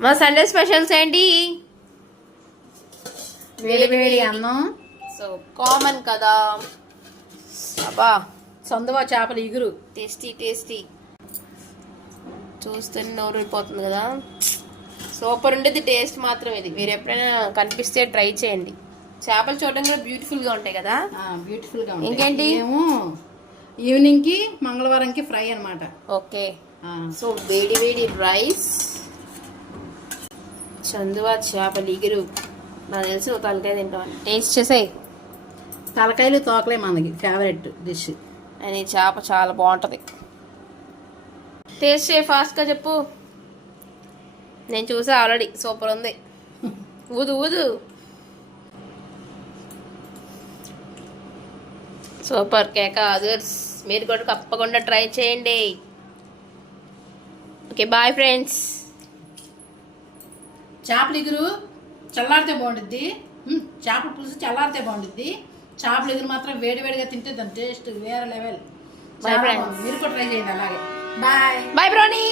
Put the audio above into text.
మా Sunday specials ఏంటి? వేడి వేడి అన్నం. సో కామన్ కదా. అబ్బా సందువా చేపలు ఇగురు. Tasty tasty. చూస్తే నోరు అయిపోతుంది కదా. సూపర్ ఉండేది టేస్ట్ మాత్రం. ఇది మీరు ఎప్పుడైనా కనిపిస్తే ట్రై చేయండి. చేపలు చూడడం కూడా బ్యూటిఫుల్ గా ఉంటాయి కదా. బ్యూటిఫుల్ గా ఉంటాయి. ఇంకేంటి? మేము ఈవినింగ్ కి మంగళవారంకి ఫ్రై అన్నమాట. ఓకే. సో వేడి వేడి రైస్, చందువా చేపలు ఇగురు. నాకు తెలిసి ఒక తలకాయ తింటామని. టేస్ట్ చేసాయి. తలకాయలు తోకలే మనకి ఫేవరెట్ డిష్. అని చేప చాలా బాగుంటుంది. టేస్ట్ చేయి ఫాస్ట్గా చెప్పు. నేను చూసా ఆల్రెడీ. సూపర్ ఉంది. ఊదు ఊదు. సూపర్ కేక అదర్స్. మీరు కూడా తప్పకుండా ట్రై చేయండి. Okay bye friends. చేపలు ఇగురు చల్లారితే బాగుంటుంది. చేపల పులుసు చల్లారితే బాగుంటుంది. చేపల ఇగురు మాత్రం వేడి వేడిగా తింటే దాని టేస్ట్ వేరే లెవెల్. Bye friends. మీరు కూడా ట్రై చేయండి అలాగే. Bye bye బ్రోనీ.